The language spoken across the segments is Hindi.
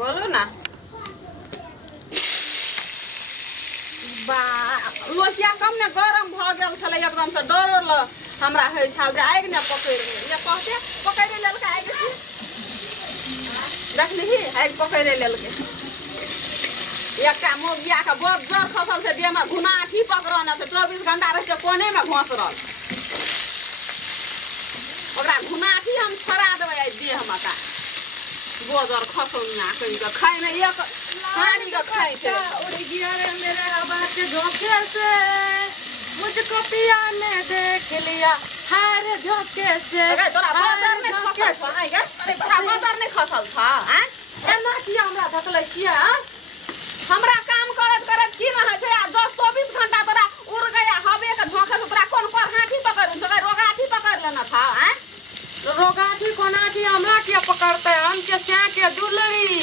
बोलू ना बा लोहिया कम ने गरम भ गेल छलै एकदम से डरल हमरा होइ छल जे आगि ने पकड़ि ये कहते पकड़े लेलकै आगि की देखली आगि पकड़े लेलकै एकटा मोगिया के बड़ जर खसल से देह में घुनाठी पकड़ने से 24 घंटा रहे छै कोने में घोंसरल ओकरा घुनाठी हम छोड़ा देबै आई देह में का गोजर खसल ना कहीं के खाए में एक पानी का खाए थे उड़ गया रे मेरे हवा के झोंके से मुझको पिया ने देख लिया हर झोंके से तोरा बाजार में खसल था आई गे अरे तोरा बाजार में खसल था हैं एना किया हमरा धकलै छियै हमरा काम करत करत की न है छै 10-24 घंटा तोरा उड़ गया हवे के झोंके से तोरा कोन पर हाथी पकड़ तो रोगाठी पकड़ लेना था हैं रोगाठी कोनाठी हमरा के पकड़ते हम के स्या के दुलरी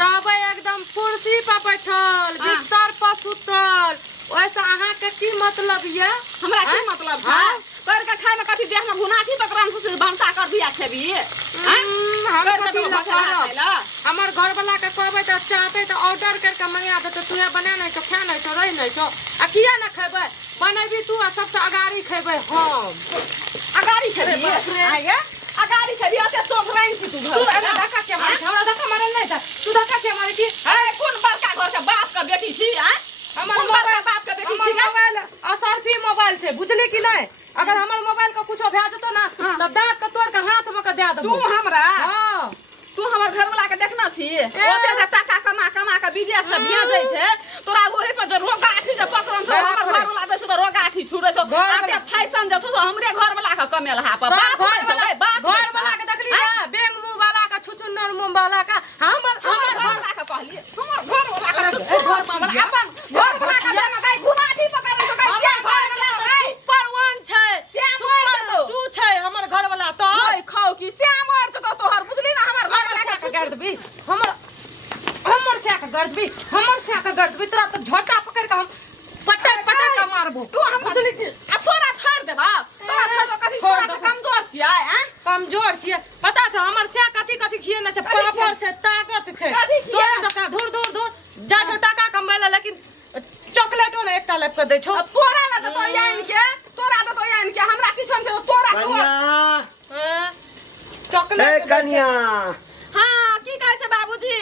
रहबै एकदम कुर्सी पर बैठल बिस्तर पर सुतल ओइसे अहाँ के की मतलब ये हमरा की मतलब है कर के खाए में कथि देह में घुनाठी पकड़न से भमसा कर दिया खेबी हम कथि ला हमर घर वाला के कहबै त चाहते त ऑर्डर करके मंगा दे त तुहे बना नै छ खा नै छ रह नै छ आ किया न खेबै बनैबी तू आ सबसे अगाड़ी खेबै हम अगाड़ी खेबी आगे अगाड़ी खेबी ओते सोगराइन छी तू एना धक्का के मारे हमरा धक्का मारे नै त तू धक्का के मारे छी अरे कोन बड़का घर के बाप के बेटी छी हमर मोबाइल बाप के बेटी छी मोबाइल असरफी मोबाइल छै बुझली कि नै अगर हमर मोबाइल को कुछो भै जतो ना त दांत के तोड़ के हाथ में के दे देबो तू हमरा हां तू हमर घर वाला के देखना छी ओते जे टका कमा के विदेश से भेजै छै तोरा ओही पर जे रोगाठी जे पकड़न छ हमर घर वाला दे छ त रोगाठी छुरै छ आते फैशन जे छ हमरे घर वाला के कमेल हा पर बाप घर वाला के देखली ना बेंग मुंह वाला का छुचुन्नर मुंह वाला का हमर घर वाला के कहली हमर घर वाला के छुचुन्नर मुंह वाला अपन घर वाला के देह में गाय घुनाठी पकड़न छ गाय से घर वाला सुपर वन छै श्यामर तू छै हमर घर वाला तो ओइ खाओ की श्यामर छ तोहर बुझली ना हमर घर वाला के कर देबी हमर से के कर देबी तोरा तो झोटा पकड़ के हम पटक के मारबो तू हम बुझली की आ तोरा छोड़ देबा तोरा छोड़ दो कथि छोड़ दो कमजोर छियै हैं कमजोर छियै पता छ हमर से कथि खिएने छै पावर छै ताकत छै तोरे दका धुर जा छ टाका कमबैला लेकिन चॉकलेटो ने एकटा लेप के दै छौ तोरा ला तो यान के हमरा किछो छै तोरा कन्या चॉकलेट ए कन्या हां की कहै छै बाबूजी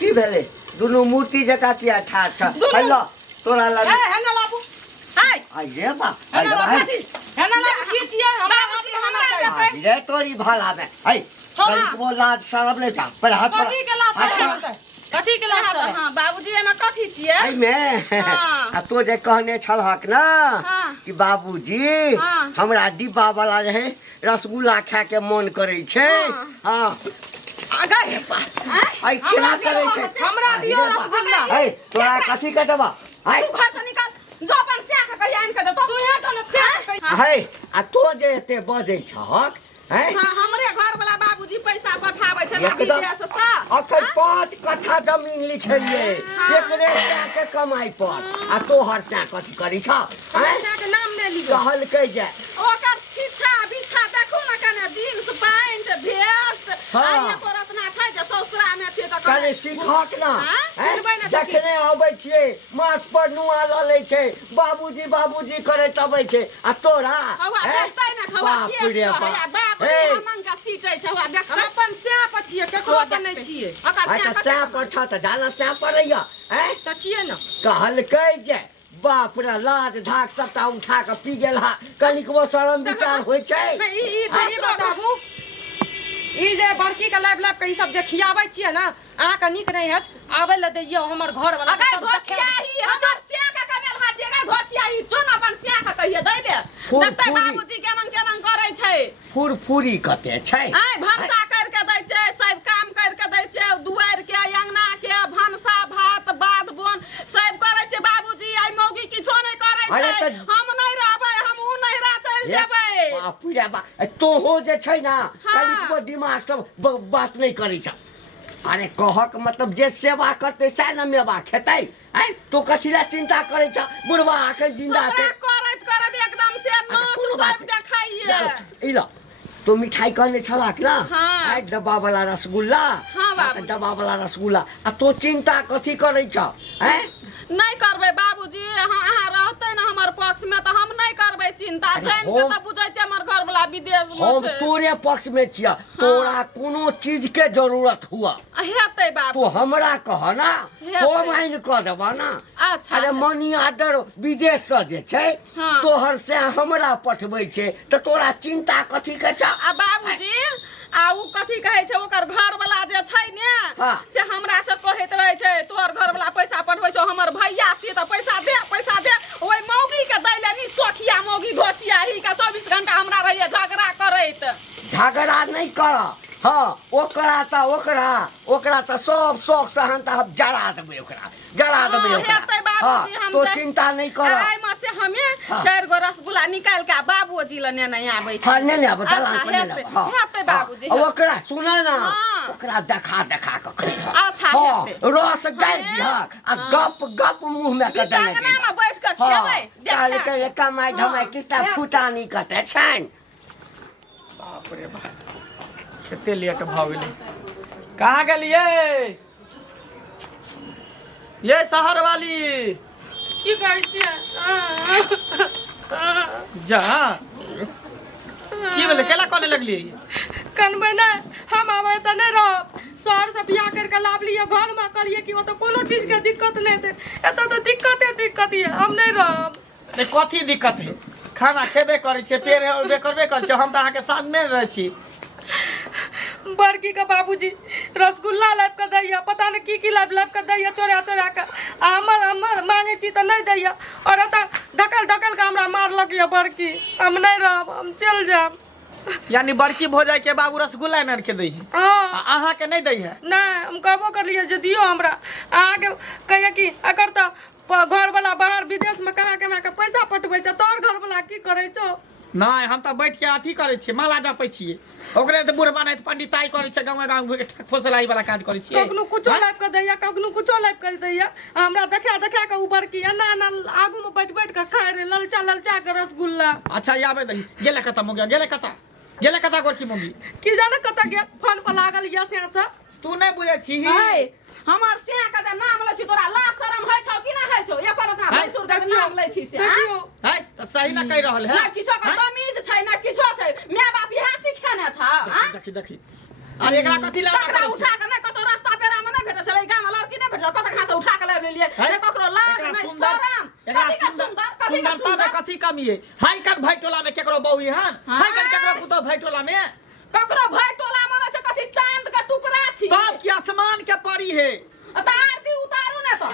की भेले दुनु मूर्ति जका किया ठाड़ छ हेलो तोरा ला ए हेना लाबू हाय आई रे बा हेना लाबू की छियै हमरा रे तोरी भला में आई कनिक वो लाज सरब ले जा पहले हाथ छोड़ा कथी के लाज हां बाबूजी एमे कथी छियै आई मैं आ तो जे कहने छलहक ना कि बाबूजी हमरा डिब्बा वाला रहे रसगुल्ला खा के मन करे छै हां अगर आई केना करे छै हमरा दियो रसगुल्ला आई तोरा कथी के देबा आई तू घर से निकाल जो अपन स्या के कहिया आन के दे तू यहाँ तो स्या के है आ तो जे एते बजै छहक हैं हां हमरे घर वाला बाबूजी पैसा पठाबै छै विदेश से अखन 5 कट्ठा जमीन लिखलिए एकरे के कमाई पर आ तोहर से कथी करी छ हैं के नाम ले लियो कहल के जे ओकर छिछा बिछा देखो ना कने जींस पैंट वेस्ट आने पर अपना छै जे ससुरा में छै त कने सिखक ना जखने आबै छिए माथ पर नुआ ल लै छै बाबूजी करे तबै छै आ तोरा हवा देखतै ना हवा के बाप रे मंगा सीटै छै हवा देख अपन से पछिए केकरो त नै छिए अच्छा से पर छ त जाना से परैया हैं त छिए न कहल के जे बाप रे लाज ढाक सबटा उठा के पी गेल हा कनिक वो शरम विचार होय छै ई बाबू ई जे बड़की के लाइव के ई सब जे खियाबै छिए ना अहाँ के नीक नै हैत आबै ल दैयो हमर घर वाला अगर धोछियाही हमर स्या के कमेल हा छै अगर धोछियाही तो न अपन स्या के कहिए दै ले देखतै बाबूजी केना करै छै फुरफुरी कते छै आय भनसा कर के दै छै सब काम कर के दै छै दुआर के अंगना के भनसा भात बाध बोन सब करे छै बाबूजी आय मौगी किछो नै करे छै हम नै रहबै हम उ नै रह चल जेबै बाप रे बा तोहो जे छै ना कनिक वो दिमाग सब बात नै करै छ अरे कहक मतलब जे सेवा करते सै न मेवा खेतै हैं तो कथिला चिंता करे छ बुढ़वा अखन जिंदा छै करत एकदम से नोच सब देखाइए इला तो मिठाई कहने छलाक ना हाँ। डब्बा वाला रसगुल्ला हाँ, बाबू। डब्बा वाला रसगुल्ला आ तो चिंता कथी करै छ हैं नहीं करबै बाबूजी अहाँ रहते ना हमर पक्ष में तो हम नहीं करबै चिंता अरे जान के हम- तो बुझै छै हमर घर वाला विदेश में हम छै तोरे पक्ष में छिया तोरा कोनो चीज के जरूरत हुआ हेतै तो बाबू हमरा कह ना हेतै। हम आइन कह देबा ना अच्छा अरे मनी आर्डर विदेश से जे छै हाँ। तोहर से हमरा पठबै छै त तोरा चिंता कथी के छ आ बाबूजी आ उ कथी कहै छै ओकर घर वाला जे छै ने हाँ। से हमरा से कहैत रहै छै तोहर घर वाला पैसा पठबै छौ हमर भैया छियै त पैसा दे ओइ मौगी के दै ले नी सोखिया मौगी घोचिया ही का 24 घंटा हमरा रहिए झगड़ा करैत झगड़ा नहीं कर हाँ ओकरा त सब शौक सहनता हम जरा देबै जरा देबै हाँ, ओकरा हेतै बाबूजी, हम तो जा- चिंता नहीं कर आइ में से हमें हाँ। 4 गो रसगुल्ला निकाल के बाबूजी ल नेने आबै हाँ नहीं नहीं अब अच्छा, दलान पर नहीं हेतै, लेब हाँ हेतै बाबूजी, हाँ, हेतै। ओकरा सुन ना हाँ। ओकरा देखा के खैह अच्छा, हाँ हेतै। रस गाड़ि दिहक आ गप मुंह में के देने बिचांगना में बैठ के हाँ खेबै काल देखा। के कमाई धमाई किस्ता हेतै। फुटानी कते छन बाप रे बाप कते लेट भऽ गेलै कहाँ गेलियै ये शहर वाली की कहै छियै जा की भेलै केला कने लगलियै कनबै ना हम आबै त नहीं रह शहर से बियाह करके लावलिए घर में करिए कि वो तो कोनो चीज के दिक्कत नहीं दे एतऽ तो दिक्कत है हम नहीं रहब अरे कथी दिक्कत है खाना खेबे करै छियै पेड़ उड़बे करबे करै छियै हम तऽ अहाँके साथ में रहै छी बड़की के बाबूजी रसगुल्ला लाइब के दैया पता नहीं की लाइब के दैया चोरा के आ हमर मांगे छी त नहीं दैया और एतऽ ढकल के हमरा मारलक या बड़की हम नहीं रहब हम चल जाब यानी बड़की भौजाई के बाबू रसगुल्ला आनि के दै है हाँ अहाँके नहीं दै है नहीं हम कहबो करलिए जे दियो हमरा अहाँके कहिए कि अगर तो घर वाला बाहर विदेश में कहाँ के पैसा पठबै छ तोर घर वाला की करे छो नहीं हम तऽ बैठ के अथी करै छियै माला जपै छियै ओकरे तऽ बुढ़बा नहि पंडिताई करै छै गाँव फोसलाई वाला काज करै छियै कखनो कुछो लाइब के दैया कखनो कुछो लाइब कर दैया हमरा देखा के ऊपर की एना आगू में बैठ के खाए रे ललचा के रसगुल्ला अच्छा याबे दही गेले कता मुगिया गेले कता गोरकी मुगी की जाने कत गया फोन पर लागल या से तू नहीं बुझे छी है हमर सिया के जे नाम लै छी तोरा लाज शरम होइ छौ कि ना होइ छौ एकर इतना भैंसुर के नाम लै छी से देखियो है त सही ना कहि रहल है ना किछो के तमीज छै ना किछो छै माय बाप इहे सिखेने छ हां देखी अरे एकरा कथी ला ककरा करै उठा छी के नहीं कतो रास्ता पेरा में नहीं भेटै छलै गाम में लड़की नहीं भेटै कत कहां से उठा के लाइब लेलिए है? ने ककरो लाज एकरा नहीं सुंदर- शरम एकरा कथी का सुंदर कथी का सुंदरता में सुंदर कथी कमी है हाय कर भाई टोला में केकरो बौही हन हाय कर केकरो पुतो भाई टोला में ककरो भाई टोला माने छै कथी चांद के टुकड़ा छी तब की आसमान के परी है त आरती उतारू ने तो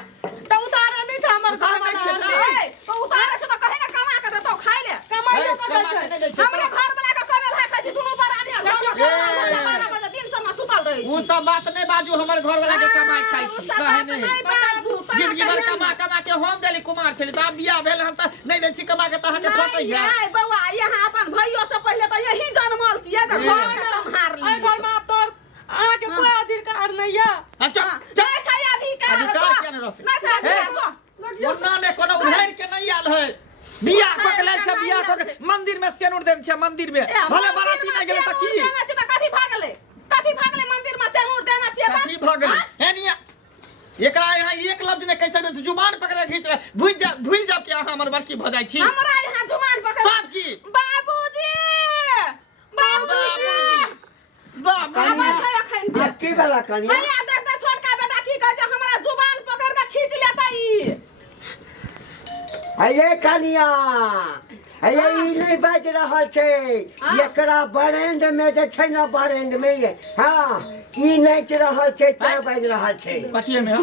उतारा नहीं था हमर घर उतारै वाला छै आरती। ना। तो उतारे से तो कहे ना कमा के देतो खाइ ले कमाइयो है, के कमा दै के छै नहीं दै छै। हमरे घर वाला के कमेल है कहै छी दुनू पर आनी ए। 12 बजे दिन समय सुतल रहै छी उ सब बात नहीं बाजू हमर घर वाला के कमाई खाइ छी उ सब कहे बात नहीं नहीं बाजू, जिंदगी भर कहिया कमा के हम देली कुमार छली त अब बियाह भेल हम त नहीं दै छी कमा के त अहाँके फटै नहीं, है ये बौआ यहाँ अपन भैयो से पहले तो यही जन्मल छियै जे घर के संभार ली एहि घर में अब तोर अहाँके कोई अधिकार नहीं है अच्छा नहीं छै अधिकार अधिकार किया नहीं रहतै? नहीं छै अधिकार हे? मुन्ना ने कोनो उधार के नहीं आयल है बियाह क के लेल छै बियाह क के मंदिर में सेनुर देन छै मंदिर में भले बाराती नहीं गेले त की देना छै त कथी भागले मंदिर में सेनुर देना छियै कथी भ गेलै हेनिया एकरा यहाँ एक लफ्ज ने कैसे ने जुबान पकड़े खींच रहे भूल जाब कि अहाँ हमर बड़की भ जाय छी हमरा यहाँ जुबान पकड़ बाप की बाबूजी बाबूजी आवाज छै अखन आ की भेला कनिया भैया देखते छोटका बेटा की कहै छै हमरा जुबान पकड़ के खींच लेतै ई अये कनिया अये ई नहीं बाज रहल छै एकरा बरेंड में जे छै ना बरेंड में ये हां ई नाच रहल छै त बाज रहल छै कथिए में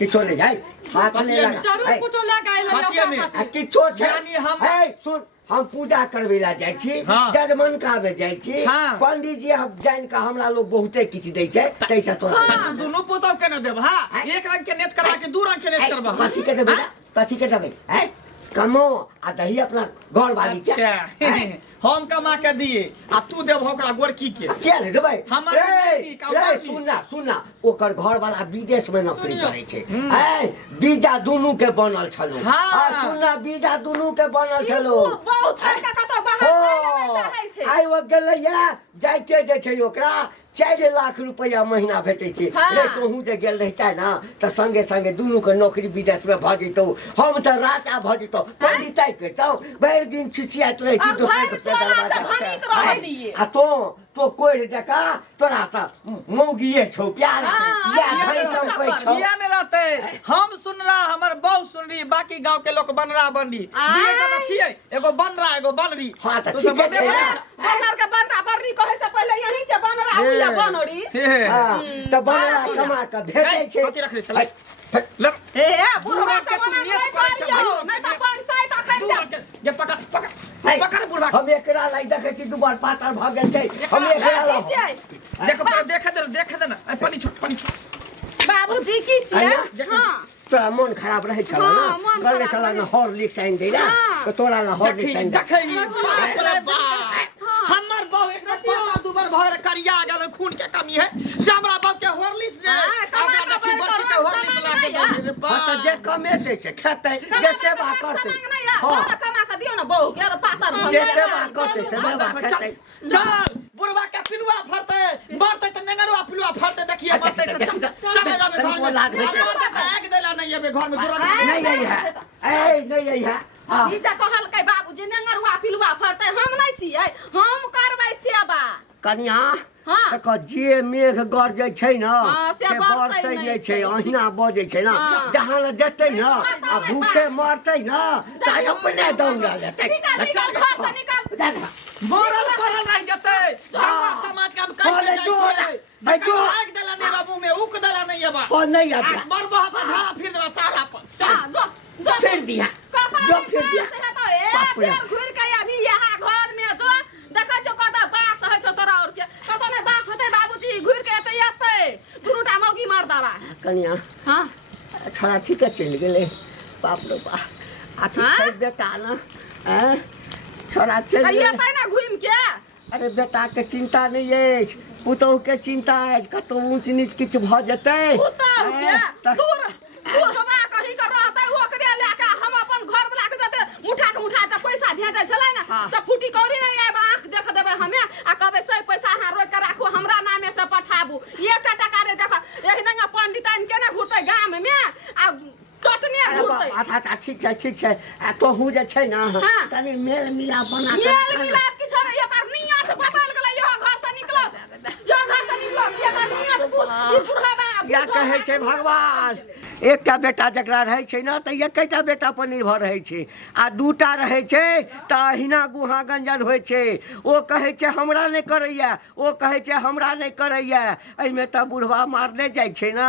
किछो नहीं जाय हाथ नहीं कथिए में? लगा जरूर कुछो लेके आइल कथिए में? आ किछो छै यानी हम- है सुन हम पूजा करबै ला जाइ छी हाँ। जजमन काबे जाइ छी हाँ। पंडित जी हम जान के हमरा लोग बहुते किछ दै छै तैसे तोरा दुनू पुतौ के न देब हां एक रंग के नेत करबा के दू रंग के नेत करबा कथी के देबै कथी के देबै है कमो आ दही अपना घर वाली के अच्छा हम कमा के दिए आ तू देबहो ओकरा गोरकी के क्या रे भाई हमर रे कमाई। सुनना ओकर घर वाला विदेश में नौकरी करे छे वीजा दुनू के बनल छलो हाँ। सुनना वीजा दुनू के बनल छलो बहुत छड़का कतो बाहर चाहै छै आइ वो गेलैया जाइते जे छै ओकरा 4 लाख रुपया महीना भेटै छै हाँ। रे तोहू जे गेल रहिता ना त संगे संगे दुनू के नौकरी विदेश में भ जइतौ हम त राजा भ जइतौ पंडिताई करतौ भरि दिन छिछियात रहै छी अब दोसर भरि दोसर सोना से दरवाजा धनिक रहलिए। आ तो कोइ जका तोरा त मौगिए छौ प्यार हाँ, या ये धरि तो चौकै सब छौ किया नहीं रहते हम सुन रहा हमर बहु सुन रही बाकी गांव के लोग बनरा बनरी दिए के त छियै एगो बनरा एगो बनरी हाँ, त तू ठीके सब छै बदले ना। बदले दोसर के बनरा बर्री कहै से पहिले यही से बनरा हुइया बनरी हे हाँ, त बनरा कमा के भेटै छै कथी रख ले चल ले हे बुढ़वा बुढ़वा से के तू बना नियत के करे छै करियो भाई। नहीं त पंचायत अखन दूर के ये पकड़ पकड़ है। पकड़ बुढ़वा हम एकरा लाई देखै छी दुबार पातर भ गेल छै हम एकरा लाई देख दे ना ए, पानी छोड़ बाबूजी की छियै आइया, हां तोरा मन खराब रहै छल हाँ, ना मन कहले खराब चला रहै। ना हॉर्लिक्स आइन दे ना हाँ। तो तोरा ला हॉर्लिक्स आइन दे देखै बाप रे बाप। हमर बहु एक पाता दुबर भर करिया गेल खून के कमी है से हमरा बाप के हॉर्लिक्स दे हाँ, कमा हमरा के बच्ची बैठ बच्ची के कर हॉर्लिक्स ला के सामान दे रे हाँ, तो जे कमेतै से खेतै जे सेवा करतै हाँ कमा के दियो ना बहू के और पातर भ जे गेल। सेवा करतै से देवा खेतै चल बुढ़वा के पिलुआ फरते मरते त नेंगरुआ पिलुआ फरते देखिए मरते त चल जाबे घर में लाज होइ छै। मरते त आग देला नहीं अबे घर में तुरंत नहीं यही है ए नहीं यही है हाँ ई जे कहलकै बाबूजी नेंगरुआ पिलुआ फरतै हम नहीं छियै हम करबै सेवा कनिया हाँ। तक जे मेघ गरजै छै न हाँ, से से बरसै बरसै नहि नहि छै छै। अहिना बजै छै न हाँ। जहाँ न जेतै न आ भूखे मरतै न त अपने दौड़ा लेतै निकाल निकाल घर से निकाल जा न। मरल परल रह जते गांव समाज का कह बोले के जो जाय ना, छै भाई जो। आग देला नहीं बाबू में उक देला नहीं अबा ओ नहीं आता मरबो त झाड़ा फिर देला सारा पर हाँ, जो जो फिर दिया जो फिर दिया बाप रे। फिर घुर के अभी यहाँ घर में जो देखै छौ कतऽ बास होइ छौ तोरा और के कतऽ ने बास होतै बाबूजी घुर के एतै दुनुटा मौगी मार दावा कनिया हाँ छोरा ठीके चलि गेलै बाप रे बाप आखिर हाँ? छै बेटा न हैं छोरा चलि ये गेलै पहिने घुम के अरे बेटा के चिंता नहीं अछि पुतहु के चिंता अछि कतौ ऊंच नीच किछु भऽ जेतै उतार के हैं, त- दूर होबा कहीं कर रहतै ओकरे लेके हम अपन घर वाला के जते मुठा त पैसा भेजै छलै ना हाँ। से फूटी कौड़ी नहीं आब आंख देख देबै हमे आ कहबै से पैसा अहाँ रोक के राखू हमरा नामे से पठाबू एकटा टका रे देख एक नंगा पंडिताइन केने घुरतै गाम में आ चटनी अरे घुरतै बाप अच्छा ठीक छै आ तोहू जे छै न हाँ। कनी मेल मिलाप बना के मेल रखा न। मिलाप की छोरा एकर नियत बदल गेलै यो घर से निकलो यो घर से निकलो एकर नियत ई बुढ़वा या कहै छै भगवान एकटा बेटा जकरा रहै छै न तऽ एकेटा बेटा पर निर्भर रहै छै आ दूटा रहै छै तऽ अहिना गुहा गंजन होइ छै ओ कहै छै हमरा नहि करैया ओ कहै छै हमरा नहि करैया एहिमे तऽ बुढ़वा मारले जाइ छै न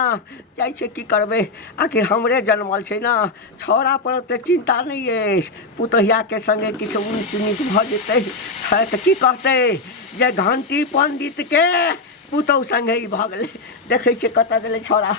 जाइ छै की करबै आखिर हमरे जन्मल छै न छौड़ा पर ओते चिंता नहि अछि पुतहियाके संगे किछु ऊँच नीच भऽ जेतै तऽ की कहतै जे घंटी पंडितके पुतहु संगे ई भऽ गेलै देखै छियै कतऽ गेलै छौड़ा